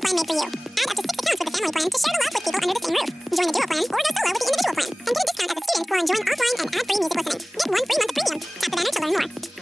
plan made for you. Add up to 6 accounts with the family plan to share the love with people under the same roof. Join the duo plan or go solo with the individual plan. And get a discount as a student while enjoying offline and ad-free music listening. Get 1 free month of premium. Tap the banner to learn more.